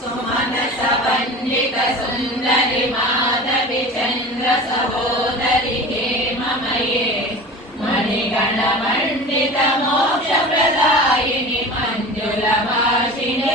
सुमनसपण्डितसुन्दरि माधवि चन्द्रसहोदरि हे ममये मणिगणमण्डितमोक्षप्रदायिनि मञ्जुलवासिनि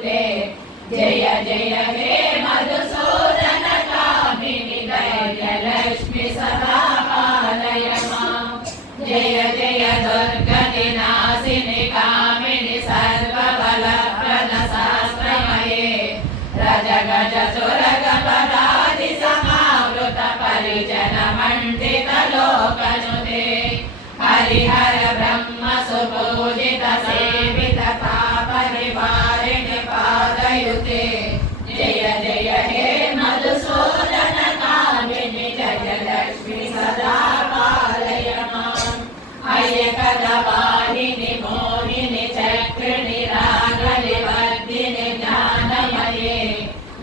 सुते जय जय हे मधुसूदन कामिनि दैत्यलक्ष्मि सदा पालय माम् जय जय दुर्गतिनाशिनि कामिनि सर्वबलप्रदशास्त्रमये। रजगजसुरगपदादिसमावृतपरिजनमण्डितलोकनु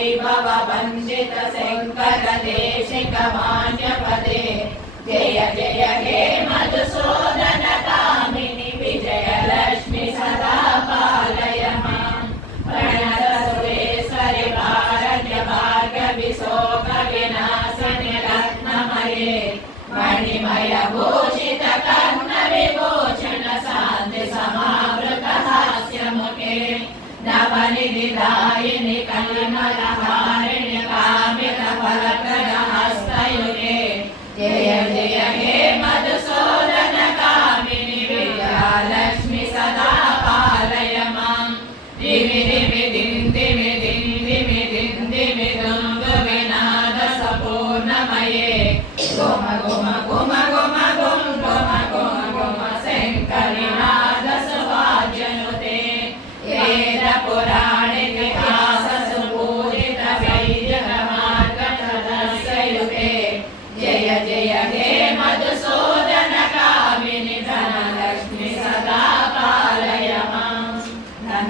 वैभव वन्दित शङ्कर देशिकमान्यपदे जय जय हे मधुसूदन। दायिनि कल्मलहारिणि कामितफलप्रदहस्तयुगे जय जय, हे मधुसूदन कामिनि विद्यालक्ष्मि सदा पालय माम् दिमि दिमि दिन्दिमि दिन्दिमि दिन्दिमि दुन्दुविनादसपूर्णमये सोम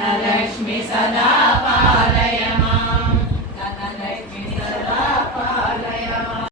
nada Nagashmi Sada